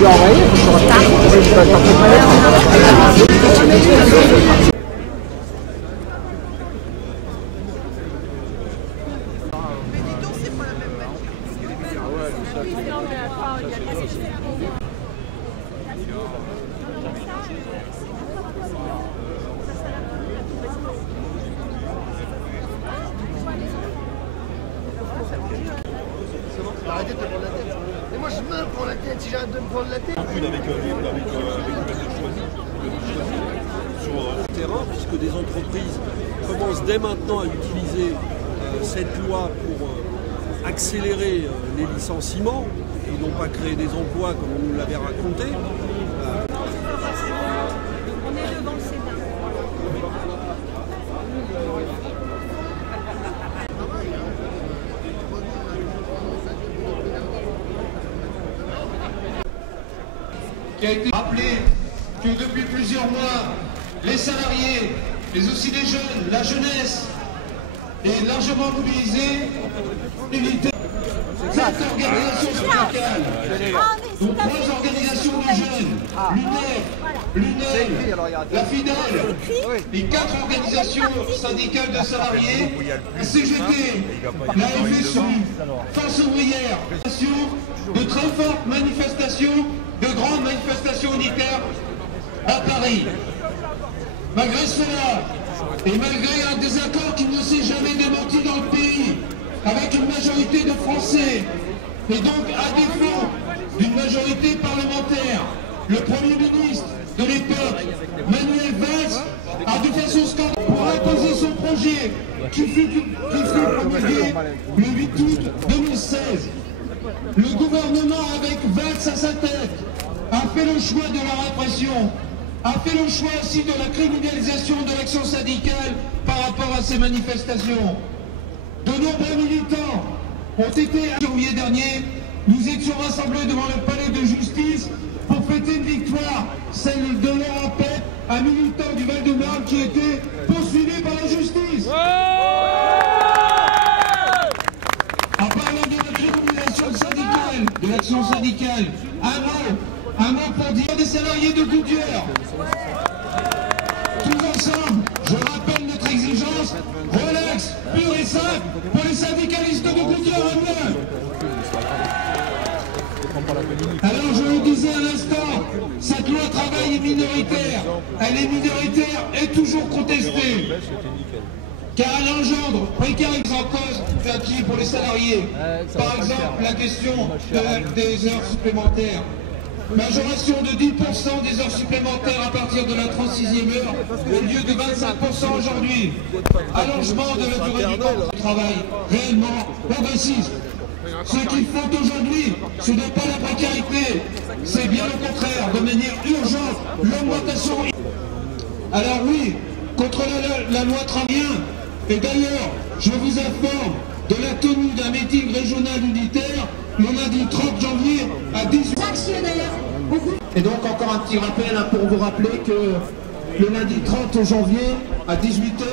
lui ai envoyé, il faut que je reparte. Je dois tenter de m'aller. Arrêtez de te prendre la tête. Mais moi je me prends la tête si j'arrête de me prendre la tête. Avec sur le terrain, puisque des entreprises commencent dès maintenant à utiliser cette loi pour accélérer les licenciements et non pas créer des emplois comme on nous l'avait raconté. On est devant le Sénat. Qui a été rappelé que depuis plusieurs mois, les salariés, mais aussi les jeunes, la jeunesse, est largement mobilisée pour éviter cette organisation syndicale. Donc 3 organisations de jeunes, l'UNEF, la FIDEL, les 4 organisations syndicales de salariés, la CGT, la FSU, Force ouvrière, de très fortes manifestations, de grandes manifestations unitaires à Paris. Malgré cela, et malgré un désaccord qui ne s'est jamais démenti dans le pays, avec une majorité de Français, et donc à défaut d'une majorité parlementaire, le Premier ministre de l'époque, Manuel Valls, a de façon scandaleuse pour imposer son projet qui fut promulgué le 8 août 2016. Le gouvernement, avec Valls à sa tête, a fait le choix de la répression, a fait le choix aussi de la criminalisation de l'action syndicale par rapport à ces manifestations. De nombreux militants ont été, en janvier dernier, nous étions rassemblés devant le palais de justice pour fêter une victoire, celle de Laurent Pep, un militant du Val-de-Marne qui était poursuivi par la justice. En parlant de la criminalisation syndicale, de l'action syndicale, un mot pour dire des salariés de Goodyear. Tous ensemble, je rappelle notre exigence, relax, pur et simple, pour les syndicalistes de Goodyear à Melun. Alors je le disais à l'instant, cette loi travail est minoritaire. Elle est minoritaire et toujours contestée. Car elle engendre précarité en cause acquis pour les salariés. Par exemple, la question des heures supplémentaires. Majoration de 10% des heures supplémentaires à partir de la 36e heure au lieu de 25% aujourd'hui. Allongement de la durée du temps de travail réellement progressiste. Ce qu'il faut aujourd'hui, ce n'est pas la précarité, c'est bien le contraire, de manière urgente, l'augmentation. Alors oui, contre la loi travaillien, et d'ailleurs, je vous informe de la tenue d'un meeting régional unitaire le lundi 30 janvier à 18h. Et donc encore un petit rappel pour vous rappeler que le lundi 30 janvier à 18h.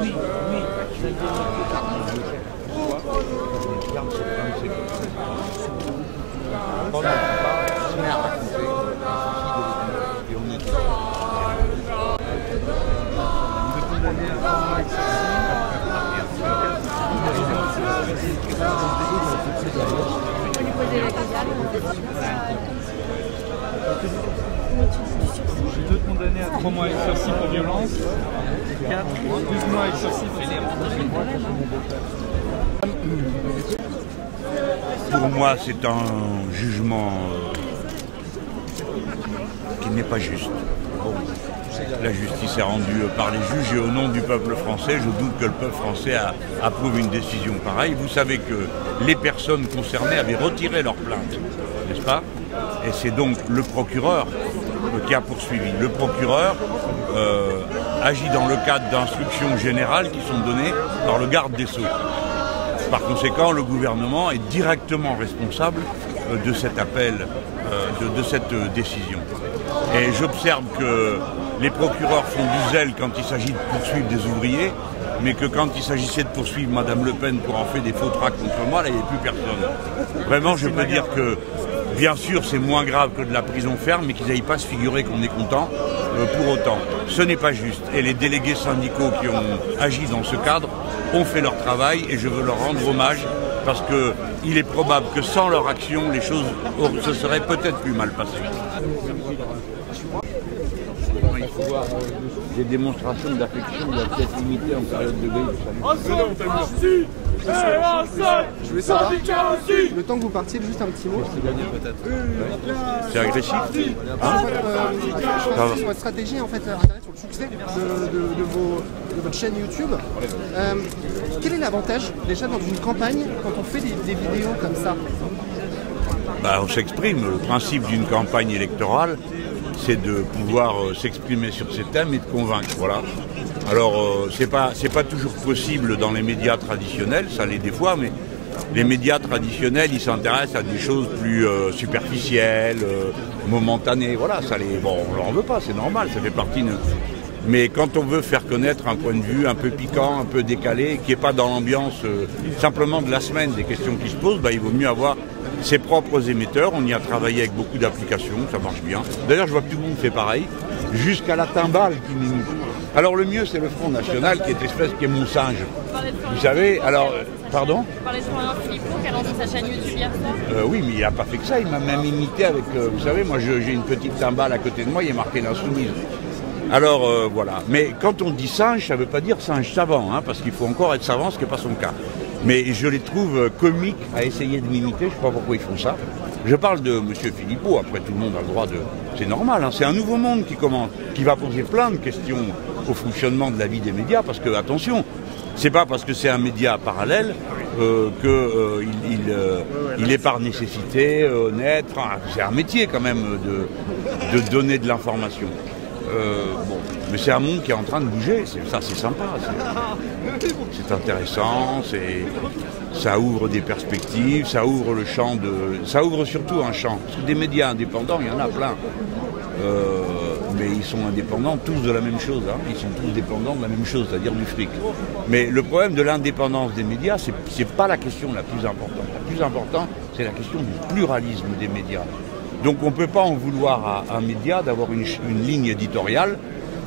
Oui, J'ai 2 condamnés à 3 mois avec sursis pour violence, 4, 12 mois avec sursis pour Pour moi, c'est un jugement qui n'est pas juste. Bon, la justice est rendue par les juges et au nom du peuple français, je doute que le peuple français approuve une décision pareille. Vous savez que les personnes concernées avaient retiré leur plainte, n'est-ce pas? Et c'est donc le procureur qui a poursuivi. Le procureur agit dans le cadre d'instructions générales qui sont données par le garde des Sceaux. Par conséquent, le gouvernement est directement responsable de cet appel, de cette décision. Et j'observe que les procureurs font du zèle quand il s'agit de poursuivre des ouvriers mais que quand il s'agissait de poursuivre Madame Le Pen pour en faire des faux tracts contre moi, là, il n'y avait plus personne. Vraiment, je peux dire que, bien sûr, c'est moins grave que de la prison ferme, mais qu'ils n'aillent pas se figurer qu'on est content pour autant. Ce n'est pas juste. Et les délégués syndicaux qui ont agi dans ce cadre ont fait leur travail et je veux leur rendre hommage parce qu'il est probable que sans leur action, les choses se seraient peut-être plus mal passées. Il faut voir des démonstrations d'affection doivent être limitées en période de grève. Je voulais savoir, le temps que vous partiez, juste un petit mot. C'est agressif. Sur votre stratégie en fait, Internet, sur le succès de votre chaîne YouTube. Quel est l'avantage déjà dans une campagne quand on fait des vidéos comme ça? On s'exprime. Le principe d'une campagne électorale, c'est de pouvoir s'exprimer sur ces thèmes et de convaincre. Voilà. Alors, c'est pas toujours possible dans les médias traditionnels, ça l'est des fois, mais les médias traditionnels, ils s'intéressent à des choses plus superficielles, momentanées. Voilà, bon, on leur en veut pas, c'est normal, ça fait partie de... Mais quand on veut faire connaître un point de vue un peu piquant, un peu décalé, qui n'est pas dans l'ambiance simplement de la semaine des questions qui se posent, il vaut mieux avoir ses propres émetteurs. On y a travaillé avec beaucoup d'applications, ça marche bien. D'ailleurs, je vois que tout le monde fait pareil, jusqu'à la timbale qui m'imite. Alors le mieux, c'est le Front National, qui est mon singe. Vous savez, alors... Pardon ? Vous parlez de Florian Philippot qui a lancé sa chaîne YouTube hier soir. Oui, mais il n'a pas fait que ça, il m'a même imité avec... vous savez, moi j'ai une petite timbale à côté de moi, il est marqué l'insoumise. Alors voilà, mais quand on dit singe, ça ne veut pas dire singe savant, hein, parce qu'il faut encore être savant, ce qui n'est pas son cas. Mais je les trouve comiques à essayer de m'imiter, je ne sais pas pourquoi ils font ça. Je parle de M. Philippot, après tout le monde a le droit de... C'est normal, hein, c'est un nouveau monde qui commence, qui va poser plein de questions au fonctionnement de la vie des médias, parce que, attention, c'est pas parce que c'est un média parallèle qu'il est par nécessité honnête, c'est un métier quand même de donner de l'information. Mais c'est un monde qui est en train de bouger, ça c'est sympa, c'est intéressant, ça ouvre des perspectives, ça ouvre le champ ça ouvre surtout un champ. Parce que des médias indépendants, il y en a plein. Mais ils sont indépendants tous de la même chose, hein. Ils sont tous dépendants de la même chose, c'est-à-dire du fric. Mais le problème de l'indépendance des médias, c'est pas la question la plus importante. La plus importante, c'est la question du pluralisme des médias. Donc on ne peut pas en vouloir à un média d'avoir une ligne éditoriale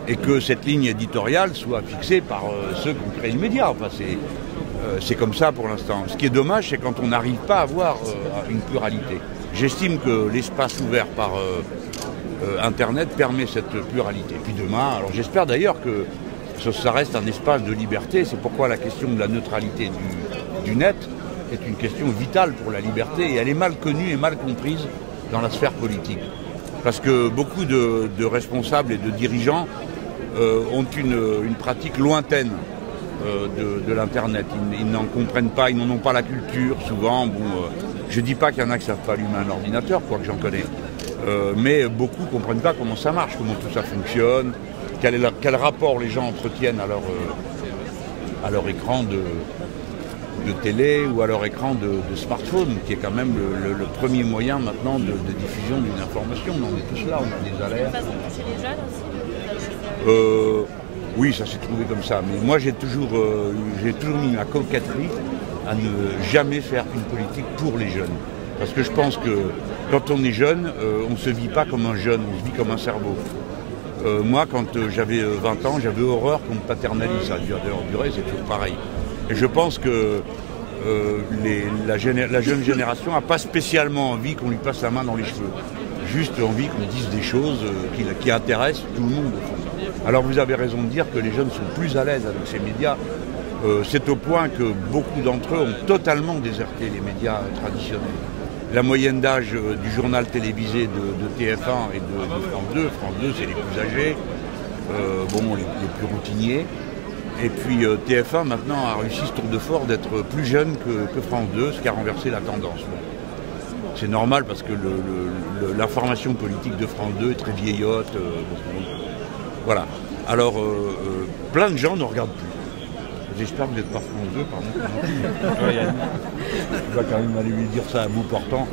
et que cette ligne éditoriale soit fixée par ceux qui ont créé le média. Enfin, c'est comme ça pour l'instant. Ce qui est dommage, c'est quand on n'arrive pas à avoir une pluralité. J'estime que l'espace ouvert par Internet permet cette pluralité. Puis demain, alors j'espère d'ailleurs que ça reste un espace de liberté. C'est pourquoi la question de la neutralité du net est une question vitale pour la liberté et elle est mal connue et mal comprise dans la sphère politique. Parce que beaucoup de responsables et de dirigeants ont une pratique lointaine de l'Internet. Ils n'en comprennent pas, ils n'en ont pas la culture souvent. Je ne dis pas qu'il y en a qui ne savent pas allumer un ordinateur, quoique j'en connais. Mais beaucoup ne comprennent pas comment ça marche, comment tout ça fonctionne, quel rapport les gens entretiennent à leur écran de télé ou à leur écran de smartphone, qui est quand même le premier moyen maintenant de diffusion d'une information. On est tous là, on a des alertes. Chez les jeunes aussi Oui, ça s'est trouvé comme ça. Mais moi, j'ai toujours mis ma coquetterie à ne jamais faire une politique pour les jeunes. Parce que je pense que quand on est jeune, on ne se vit pas comme un jeune, on se vit comme un cerveau. Moi, quand j'avais 20 ans, j'avais horreur qu'on me paternalise. Ça a duré, c'est toujours pareil. Et je pense que la jeune génération n'a pas spécialement envie qu'on lui passe la main dans les cheveux. Juste envie qu'on dise des choses qui intéressent tout le monde au fond. Alors vous avez raison de dire que les jeunes sont plus à l'aise avec ces médias. C'est au point que beaucoup d'entre eux ont totalement déserté les médias traditionnels. La moyenne d'âge du journal télévisé de TF1 et de France 2 c'est les plus âgés, les plus routiniers. Et puis TF1 maintenant a réussi ce tour de force d'être plus jeune que France 2, ce qui a renversé la tendance. C'est normal parce que l'information politique de France 2 est très vieillotte. Voilà. Alors plein de gens ne regardent plus. J'espère que vous n'êtes pas France 2, pardon. Il va quand même aller lui dire ça à bout portant.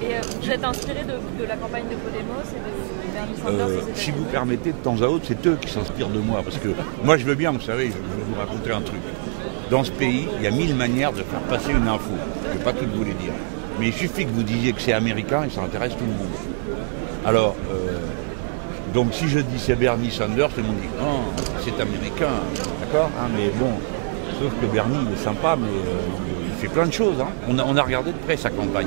Et vous êtes inspiré de la campagne de Podemos et de Bernie Sanders Si vous permettez, de temps à autre, c'est eux qui s'inspirent de moi. Parce que moi, je veux bien, vous savez, je vais vous raconter un truc. Dans ce pays, il y a 1000 manières de faire passer une info. Je ne vais pas tout vous les dire. Mais il suffit que vous disiez que c'est américain et ça intéresse tout le monde. Alors, donc si je dis c'est Bernie Sanders, tout le monde dit non, c'est américain, d'accord, hein, mais bon, sauf que Bernie il est sympa, mais il fait plein de choses. Hein. On a regardé de près sa campagne.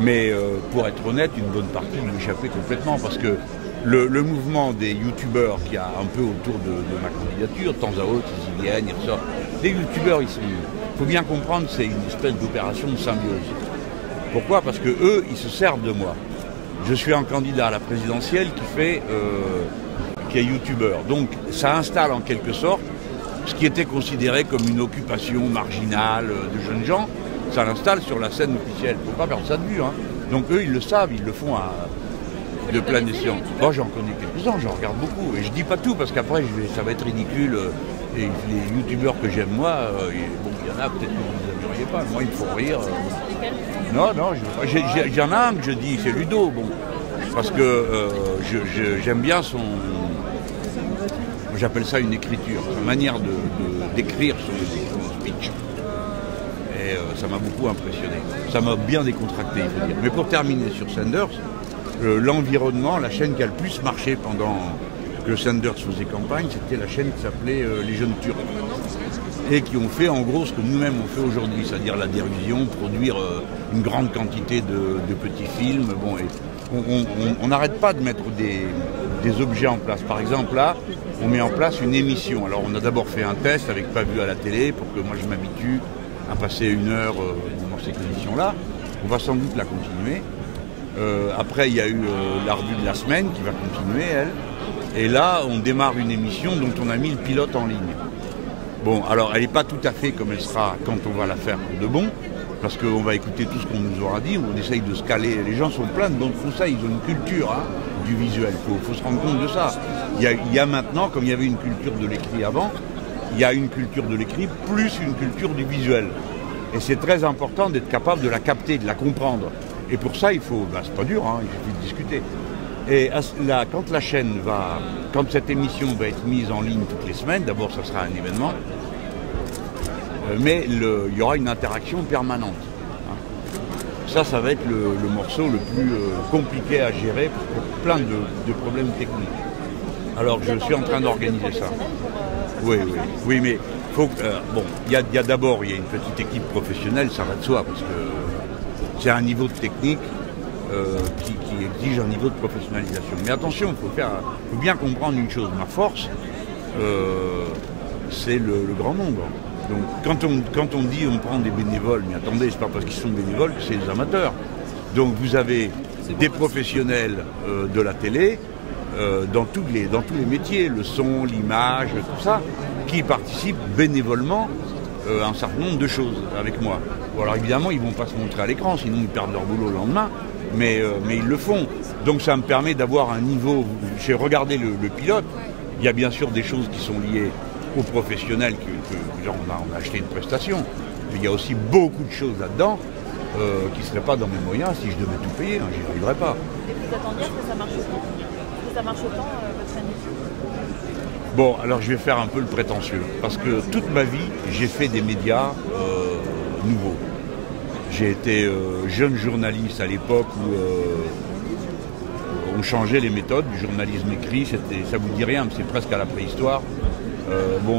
Mais pour être honnête, une bonne partie lui échappait complètement parce que le mouvement des youtubeurs qui a un peu autour de ma candidature, de temps à autre, ils y viennent, ils ressortent. Les youtubeurs, il faut bien comprendre, c'est une espèce d'opération de symbiose. Pourquoi? Parce que eux, ils se servent de moi. Je suis un candidat à la présidentielle qui est youtubeur. Donc ça installe en quelque sorte ce qui était considéré comme une occupation marginale de jeunes gens, ça l'installe sur la scène officielle. Il ne faut pas perdre ça de vue. Hein. Donc eux, ils le savent, ils le font de plein escient. Moi, j'en connais quelques-uns, j'en regarde beaucoup. Et je dis pas tout parce qu'après, ça va être ridicule. Et les youtubeurs que j'aime, moi, il y en a peut-être que vous n'aimeriez pas. Moi, il me faut rire. Non, j'en ai un que je dis, c'est Ludo. Bon, parce que j'aime bien son... J'appelle ça une écriture, une manière d'écrire son speech. Et ça m'a beaucoup impressionné. Ça m'a bien décontracté, il faut dire. Mais pour terminer sur Sanders, l'environnement, la chaîne qui a le plus marché pendant que Sanders faisait campagne, c'était la chaîne qui s'appelait Les Jeunes Turcs. Et qui ont fait en gros ce que nous-mêmes on fait aujourd'hui, c'est-à-dire la dérision, produire une grande quantité de petits films. Bon, et on n'arrête pas de mettre des objets en place. Par exemple, là, on met en place une émission. Alors, on a d'abord fait un test avec Pas vu à la télé pour que moi je m'habitue à passer une heure dans cette émission-là. On va sans doute la continuer. Après, il y a eu la revue de la semaine qui va continuer, elle. Et là, on démarre une émission dont on a mis le pilote en ligne. Bon, alors elle n'est pas tout à fait comme elle sera quand on va la faire de bon, parce qu'on va écouter tout ce qu'on nous aura dit, on essaye de se caler. Les gens sont pleins de bons pour ça, ils ont une culture du visuel, il faut se rendre compte de ça. Il y a maintenant, comme il y avait une culture de l'écrit avant, il y a une culture de l'écrit plus une culture du visuel. Et c'est très important d'être capable de la capter, de la comprendre. Et pour ça, il faut, c'est pas dur, il suffit de discuter. Et là, quand cette émission va être mise en ligne toutes les semaines, d'abord ça sera un événement, mais il y aura une interaction permanente. Ça va être le morceau le plus compliqué à gérer pour plein de problèmes techniques. Alors je suis en train d'organiser ça. Oui, mais faut il y a d'abord une petite équipe professionnelle, ça va de soi, parce que c'est un niveau de technique qui exige un niveau de professionnalisation. Mais attention, il faut bien comprendre une chose. Ma force, c'est le grand nombre. Donc quand on dit on prend des bénévoles, mais attendez, c'est pas parce qu'ils sont bénévoles que c'est des amateurs. Donc vous avez des professionnels de la télé, dans tous les métiers, le son, l'image, tout ça, qui participent bénévolement à un certain nombre de choses avec moi. Bon, alors évidemment, ils ne vont pas se montrer à l'écran, sinon ils perdent leur boulot le lendemain. Mais ils le font. Donc ça me permet d'avoir un niveau... J'ai regardé le pilote, il y a bien sûr des choses qui sont liées aux professionnels, genre on a acheté une prestation, mais il y a aussi beaucoup de choses là-dedans qui ne seraient pas dans mes moyens si je devais tout payer, j'y arriverais pas. Et vous attendez que ça marche autant? Que ça marche autant, votre chaîne YouTube? Bon, alors je vais faire un peu le prétentieux, parce que toute ma vie, j'ai fait des médias nouveaux. J'ai été jeune journaliste à l'époque où on changeait les méthodes du journalisme écrit, ça vous dit rien, mais c'est presque à la préhistoire.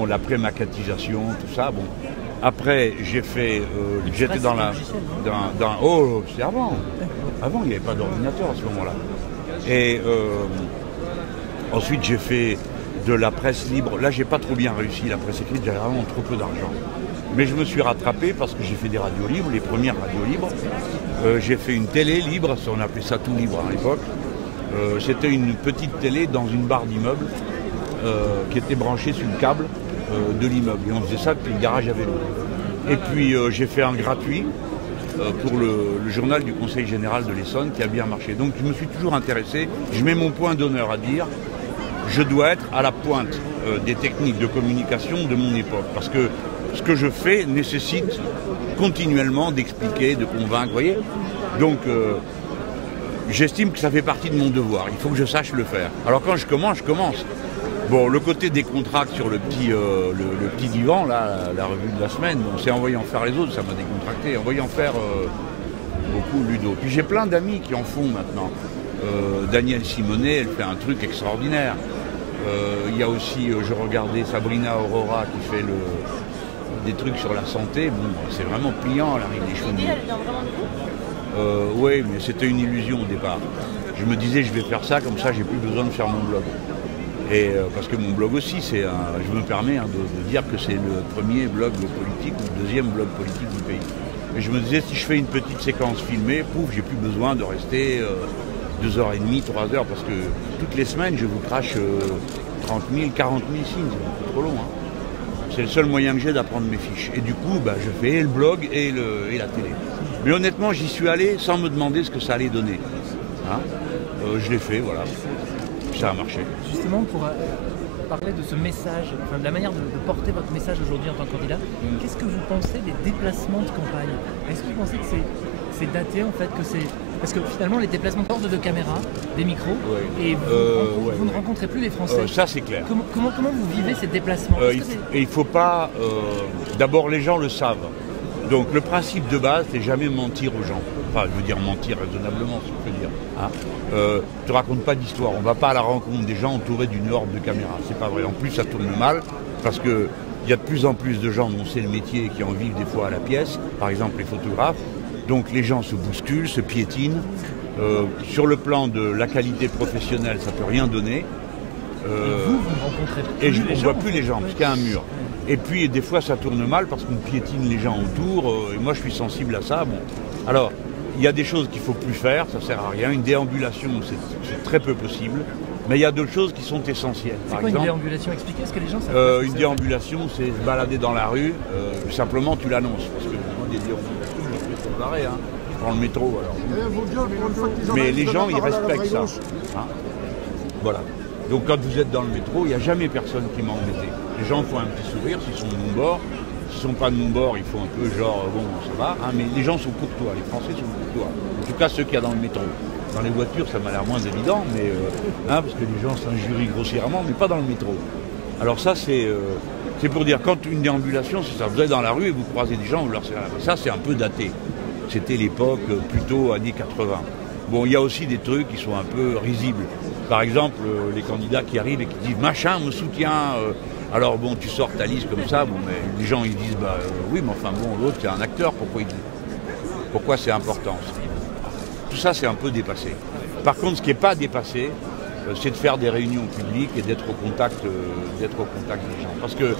L'après-maquettisation, tout ça. Bon. Après, j'étais oh, c'est avant. Avant, il n'y avait pas d'ordinateur à ce moment-là. Et ensuite, j'ai fait de la presse libre. Là, j'ai pas trop bien réussi, la presse écrite, j'avais vraiment trop peu d'argent. Mais je me suis rattrapé parce que j'ai fait des radios libres, les premières radios libres. J'ai fait une télé libre, on appelait ça tout libre à l'époque. C'était une petite télé dans une barre d'immeuble qui était branchée sur le câble de l'immeuble. Et on faisait ça depuis le garage à vélo. Et puis j'ai fait un gratuit pour le journal du Conseil général de l'Essonne qui a bien marché. Donc je me suis toujours intéressé, je mets mon point d'honneur à dire, je dois être à la pointe des techniques de communication de mon époque. Parce que ce que je fais nécessite continuellement d'expliquer, de convaincre, vous voyez. Donc j'estime que ça fait partie de mon devoir. Il faut que je sache le faire. Alors quand je commence. Bon, le côté décontracté sur le petit divan, là, la revue de la semaine, bon, c'est en voyant faire les autres, ça m'a décontracté. En voyant faire beaucoup Ludo. Puis j'ai plein d'amis qui en font maintenant. Danielle Simonet, elle fait un truc extraordinaire. Il y a aussi, je regardais Sabrina Aurora qui fait des trucs sur la santé. Bon, c'est vraiment pliant, elle arrive des choses. Elle vient vraiment du coup ? Oui, mais c'était une illusion au départ. Je me disais, je vais faire ça, comme ça, j'ai plus besoin de faire mon blog. Et parce que mon blog aussi, je me permets de dire que c'est le premier blog politique ou le deuxième blog politique du pays. Et je me disais, si je fais une petite séquence filmée, pouf, j'ai plus besoin de rester 2h30, 3h, parce que toutes les semaines, je vous crache 30 000, 40 000 signes, c'est beaucoup trop long. Hein. C'est le seul moyen que j'ai d'apprendre mes fiches. Et du coup, je fais et le blog et la télé. Mais honnêtement, j'y suis allé sans me demander ce que ça allait donner. Hein. Je l'ai fait, voilà. Ça a marché. Justement, pour parler de ce message, de la manière de porter votre message aujourd'hui en tant que candidat, qu'est-ce que vous pensez des déplacements de campagne? Est-ce que vous pensez que c'est daté en fait, que c'est... Parce que finalement, les déplacements de caméras, des micros, et vous ne rencontrez plus les Français. Ça, c'est clair. Comment vous vivez ces déplacements? Et il ne faut pas... D'abord, les gens le savent. Donc, le principe de base, c'est jamais mentir aux gens. Enfin, je veux dire mentir raisonnablement, si je peux dire. Hein. Tu ne racontes pas d'histoire. On ne va pas à la rencontre des gens entourés d'une horde de caméras. C'est pas vrai. En plus, ça tourne mal, parce qu'il y a de plus en plus de gens dont c'est le métier et qui en vivent des fois à la pièce. Par exemple, les photographes. Donc les gens se bousculent, se piétinent. Sur le plan de la qualité professionnelle, ça ne peut rien donner. Vous ne rencontrez plus les gens. On ne voit plus les gens, parce qu'il y a un mur. Et puis des fois ça tourne mal parce qu'on piétine les gens autour. Et moi je suis sensible à ça. Bon. Alors, il y a des choses qu'il ne faut plus faire, ça ne sert à rien. Une déambulation, c'est très peu possible. Mais il y a d'autres choses qui sont essentielles. C'est quoi une déambulation? Expliquez ce que les gens savent. Une déambulation, c'est se balader dans la rue. Simplement, tu l'annonces. Parce que des déambulations, hein. Je prends le métro alors. Mais les gens, ils respectent ça. Hein. Voilà. Donc quand vous êtes dans le métro, il n'y a jamais personne qui m'a embêté. Les gens font un petit sourire s'ils sont de mon bord. S'ils ne sont pas de mon bord, ils font un peu genre, bon, ça va. Hein, mais les gens sont courtois, les Français sont courtois. En tout cas, ceux qu'il y a dans le métro. Dans les voitures, ça m'a l'air moins évident, mais, parce que les gens s'injurient grossièrement, mais pas dans le métro. Alors ça, c'est pour dire, quand une déambulation, c'est ça. Vous êtes dans la rue et vous croisez des gens, vous leur serrez la main. Ça, c'est un peu daté. C'était l'époque plutôt années 80. Bon, il y a aussi des trucs qui sont un peu risibles. Par exemple, les candidats qui arrivent et qui disent « machin me soutient ». Alors bon, tu sors ta liste comme ça, bon, mais les gens ils disent oui, mais enfin bon, l'autre c'est un acteur, pourquoi c'est important? Tout ça c'est un peu dépassé. Par contre, ce qui n'est pas dépassé, c'est de faire des réunions publiques et d'être au contact des gens. Parce que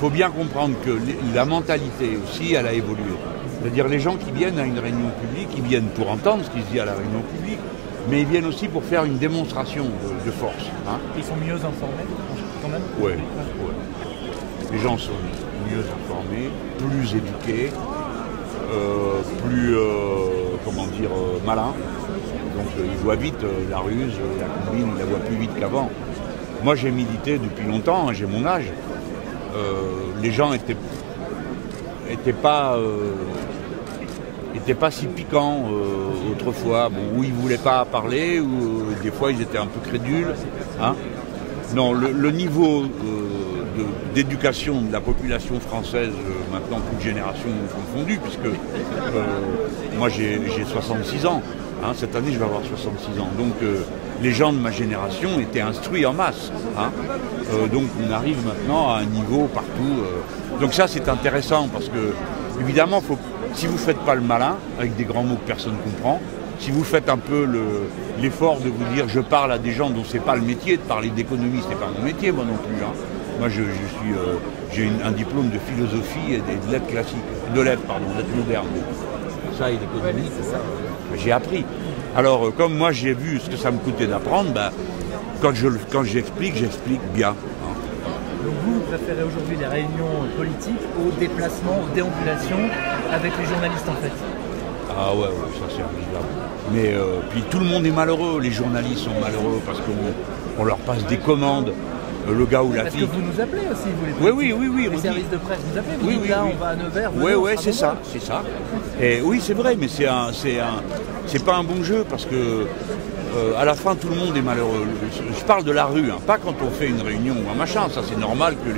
faut bien comprendre que la mentalité aussi, elle a évolué. C'est-à-dire les gens qui viennent à une réunion publique, ils viennent pour entendre ce qui se dit à la réunion publique, mais ils viennent aussi pour faire une démonstration de force. Hein. Ils sont mieux informés quand même? Oui. Les gens sont mieux informés, plus éduqués, plus malins. Donc ils voient vite la ruse, la combine, ils la voient plus vite qu'avant. Moi j'ai milité depuis longtemps, hein, j'ai mon âge. Les gens étaient pas si piquants autrefois, où ils ne voulaient pas parler, ou des fois ils étaient un peu crédules. Hein. Non, le niveau d'éducation de la population française, maintenant toutes générations confondues, puisque moi j'ai 66 ans, hein, cette année je vais avoir 66 ans, donc les gens de ma génération étaient instruits en masse. Hein. Donc on arrive maintenant à un niveau partout. Donc ça c'est intéressant parce que, évidemment, si vous ne faites pas le malin, avec des grands mots que personne ne comprend, si vous faites un peu l'effort de vous dire je parle à des gens dont c'est pas le métier, de parler d'économie, c'est pas mon métier moi non plus. Hein. Moi j'ai un diplôme de philosophie et de lettres classiques, lettres modernes. Ça et l'économie, j'ai appris. Alors comme moi j'ai vu ce que ça me coûtait d'apprendre, quand j'explique bien. Hein. Donc vous préférez aujourd'hui les réunions politiques aux déplacements, aux déambulations avec les journalistes en fait? Ah ouais, ça c'est invivable. Mais puis tout le monde est malheureux, les journalistes sont malheureux parce qu'on leur passe des commandes. le gars ou la Parce fille. que vous nous appelez aussi, vous les politiques. Oui, Les Rudy. services de presse, vous appelez, vous dites là, on va à Nevers. Oui, c'est ça, c'est ça. Et oui, c'est vrai, mais c'est pas un bon jeu parce que à la fin, tout le monde est malheureux. Je parle de la rue, hein, pas quand on fait une réunion ou un machin. Ça, c'est normal que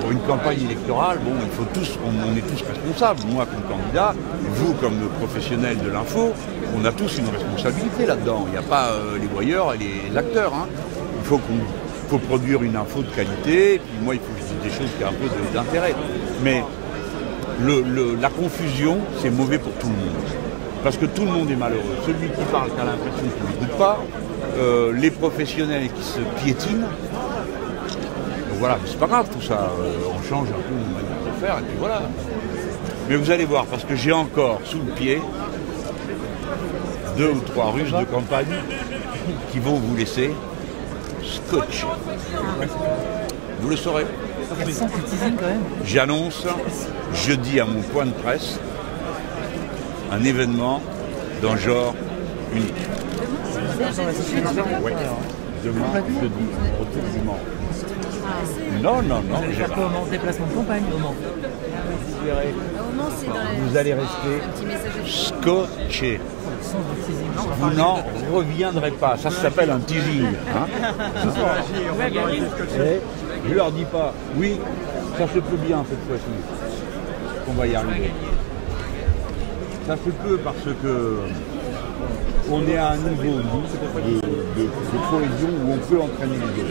pour une campagne électorale, bon, il faut tous, on est tous responsables. Moi, comme candidat, vous, comme professionnel de l'info, on a tous une responsabilité là-dedans. Il n'y a pas les voyeurs et les acteurs. Hein. Il faut produire une info de qualité. Et puis moi, il faut que je dise des choses qui ont un peu d'intérêt. Mais la confusion, c'est mauvais pour tout le monde. Parce que tout le monde est malheureux. Celui qui parle qui a l'impression qu'il ne goûte pas, les professionnels qui se piétinent. Donc voilà, c'est pas grave tout ça. On change un peu de manière de faire et puis voilà. Mais vous allez voir, parce que j'ai encore sous le pied 2 ou 3 Russes de campagne qui vont vous laisser scotch. Vous le saurez. J'annonce jeudi à mon point de presse un événement dans genre unique. Oui. Demain, jeudi, retour du Mans. Non. Vous allez faire quoi au Mans? Déplacement de campagne au Mans. Vous allez rester scotché. Vous n'en reviendrez pas. Ça s'appelle un teasing. Hein. Et je leur dis pas, oui, ça se peut bien cette fois-ci. On va y arriver. Ça se peut parce que on est à un niveau de cohésion où on peut entraîner les deux.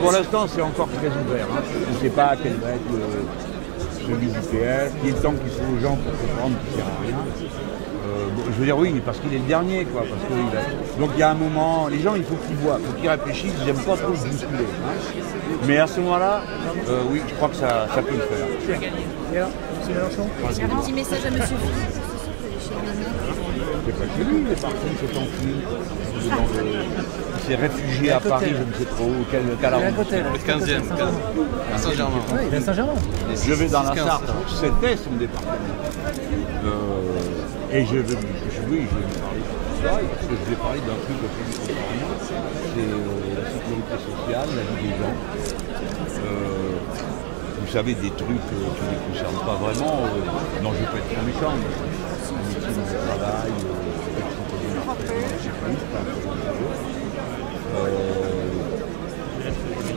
Pour l'instant, c'est encore très ouvert. Hein. On ne sait pas quel va être celui du PS. Il est temps qu'il faut aux gens pour comprendre qu'il ne sert à rien. Je veux dire oui, parce qu'il est le dernier, quoi. Donc il y a un moment, les gens, il faut qu'ils voient, il faut qu'ils réfléchissent. J'aime pas trop se bousculer. Hein. Mais à ce moment-là, oui, je crois que ça peut le faire. Un petit message à Monsieur Philippe. C'est pas que lui, il est parti, il s'est enfui. Il s'est réfugié à Paris, je ne sais trop où, quel arrondissement. Le 15e, à Saint-Germain. Oui, il est à Saint-Germain. Je vais dans la Sarthe, c'était son département. Et je vais lui parler de ça, parce que je vais parler d'un truc aussi important, c'est la sécurité sociale, la vie des gens. Vous savez, des trucs qui ne les concernent pas vraiment. Non, je ne vais pas être trop méchant, mais la médecine du travail,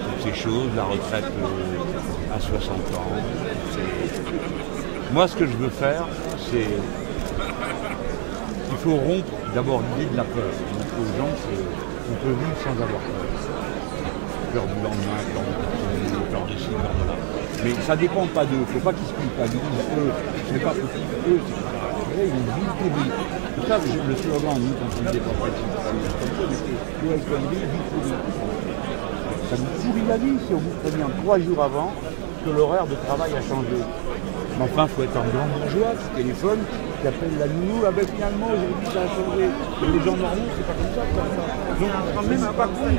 toutes ces choses, la retraite à 60 ans. Moi, ce que je veux faire, c'est... Il faut rompre d'abord l'idée de la peur. Montrer aux gens qu'on peut vivre sans avoir peur. Peur du lendemain, peur de ci, peur de là. Mais ça ne dépend pas d'eux. Il ne faut pas qu'ils se culpabilisent. Eux, ce n'est pas possible. Eux, c'est une vie pourrie. C'est ça le slogan, nous, quand on dit des professionnels, c'est vie pourrie. Ça vous pourrit la vie si on vous prévient 3 jours avant que l'horaire de travail a changé. Mais enfin, il faut être un grand bourgeois qui téléphone, qui appelle la nounou. Ah ben finalement, aujourd'hui, ça a changé. Et les gens normaux, c'est pas comme ça. Donc, quand même, un pas con.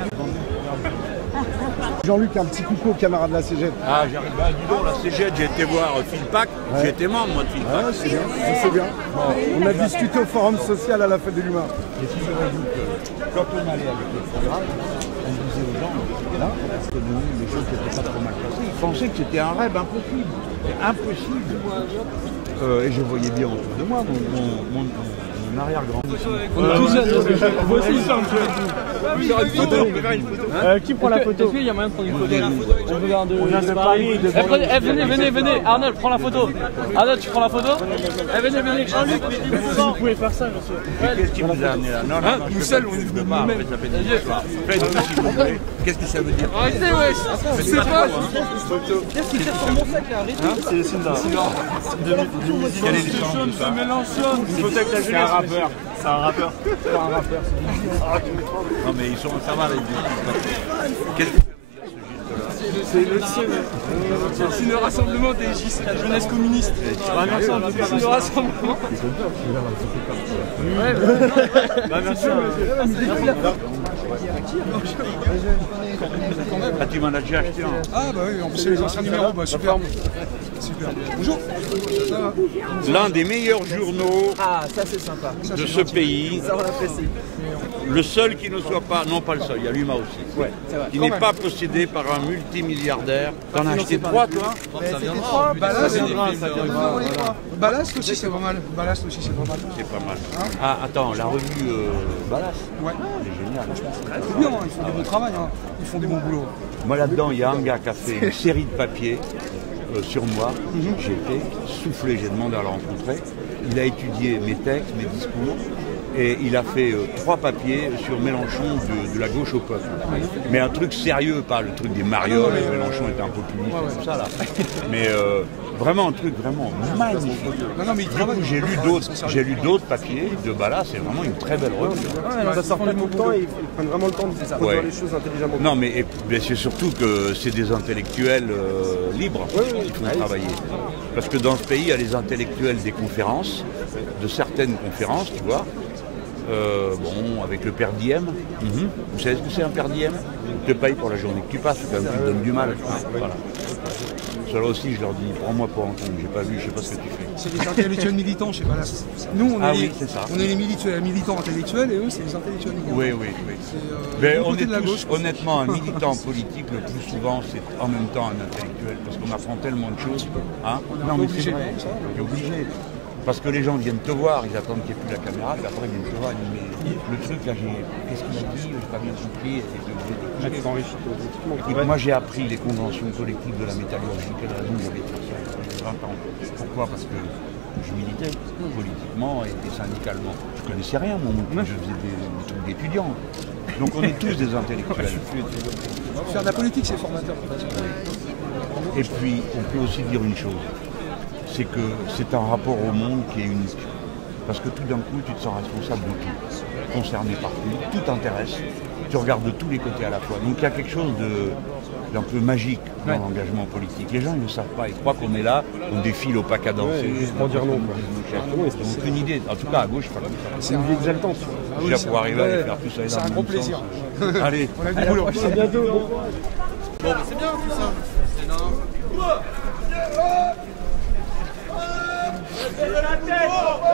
Jean-Luc, un petit coucou aux camarades de la CGT. Ah, j'arrive. Bah, dis donc, la CGT, j'ai été voir Philpac. Ouais. J'ai été membre, moi, de Philpac. Ah, c'est bien, c'est bien. Bon, on a discuté au forum social à la fête de l'humain. Et figurez-vous que quand on allait avec le programme, on disait aux gens, là, parce que nous, les choses n'étaient pas trop mal passées, ils pensaient que c'était un rêve impossible. C'est impossible. Et je voyais bien autour de moi mon arrière-grand. Vous aussi, ça me fait. Qui prend la photo? Est-ce qu'il y a moyen de prendre une photo? On regarde. On vient de Paris. Venez, Arnold, prends la photo. Arnold, tu prends la photo? Venez, Jean-Luc, vous pouvez faire ça, monsieur. Qu'est-ce qui vous a amené là? Non, nous seuls, on est venus nous-mêmes. Faites-nous, s'il vous plaît. Qu'est-ce que ça veut dire? Arrêtez, wesh. C'est pas. Qu'est-ce qu'il fait sur mon sac là? Arrêtez. C'est le Sinda. Quelle est l'essence de ça? Mélenchon. Une photo avec la jeunesse. C'est un rappeur. C'est un rappeur. Non mais ils sont, ça va les deux. Qu'est-ce que ça veut dire ce geste-là? C'est le rassemblement des JC, la jeunesse communiste. C'est le rassemblement. Merci. Ah, tu m'en as déjà acheté un. Ah bah oui, en plus c'est les anciens numéros, bah super. Super. Bonjour. L'un des meilleurs journaux Ah, ça c'est sympa. de ce pays. Ça on l'apprécie. Le seul qui ne soit pas, non pas le seul, il y a l'UMA aussi, qui n'est pas possédé par un multimilliardaire. T'en as acheté 3 toi? Ça viendra. Ballast aussi c'est pas mal. Ballast aussi c'est pas mal. C'est pas mal. Ah attends, la revue Ballast, c'est génial. C'est bien, ils font du bon travail, ils font du bon boulot. Moi là-dedans, il y a un gars qui a fait une série de papiers sur moi. J'ai été soufflé, j'ai demandé à le rencontrer. Il a étudié mes textes, mes discours. Et il a fait 3 papiers sur Mélenchon de la gauche au peuple. Mais un truc sérieux, pas le truc des marioles, Mélenchon était un populiste, tout ça là. Mais vraiment un truc vraiment magnifique. J'ai lu d'autres papiers de Ballast, c'est vraiment une très belle revue. Ça sort pas tout le temps et ils prennent vraiment le temps de produire les choses intelligemment. Non mais c'est surtout que c'est des intellectuels libres qui font travailler. Parce que dans ce pays, il y a les intellectuels des conférences, de certaines conférences, tu vois. Bon, avec le per diem. Vous savez ce que c'est un per diem? Tu te payes pour la journée que tu passes, quand même, tu te donnes du mal. Voilà. Cela aussi, je leur dis, prends-moi pour un con, j'ai pas vu, je sais pas ce que tu fais. C'est les intellectuels militants, je sais pas là. Nous, on est les militants intellectuels et eux, c'est les intellectuels militants. Oui. Mais on est tous, honnêtement, un militant politique, le plus souvent, c'est en même temps un intellectuel, parce qu'on apprend tellement de choses. Hein? Non, mais c'est vrai, t'es obligé. Parce que les gens viennent te voir, ils attendent qu'il n'y ait plus la caméra, puis après ils viennent te voir, ils disent mais le truc là, qu'est-ce qu'il a dit, j'ai pas bien compris, et moi j'ai appris les conventions collectives de la métallurgie, quelle raison j'avais fait ça, 20 ans. Pourquoi? Parce que je militais politiquement et syndicalement. Je ne connaissais rien, moi, je faisais des trucs d'étudiants. Donc on est tous des intellectuels. Faire de la politique, c'est formateur. Et puis on peut aussi dire une chose. C'est que c'est un rapport au monde qui est unique. Parce que tout d'un coup, tu te sens responsable de tout, concerné par tout, tout t'intéresse, tu regardes de tous les côtés à la fois. Donc il y a quelque chose d'un peu magique dans l'engagement politique. Les gens, ils ne le savent pas, ils croient qu'on est là, on défile au pack à danser. Pour dire non. Ils n'ont aucune idée. En tout cas, à gauche, pas comme ça. C'est une vie exaltante. Déjà pour arriver à les faire tous aller dans le même sens. C'est un gros plaisir. Allez, à bientôt. Bon, c'est bien tout ça. C'est énorme. De la tête!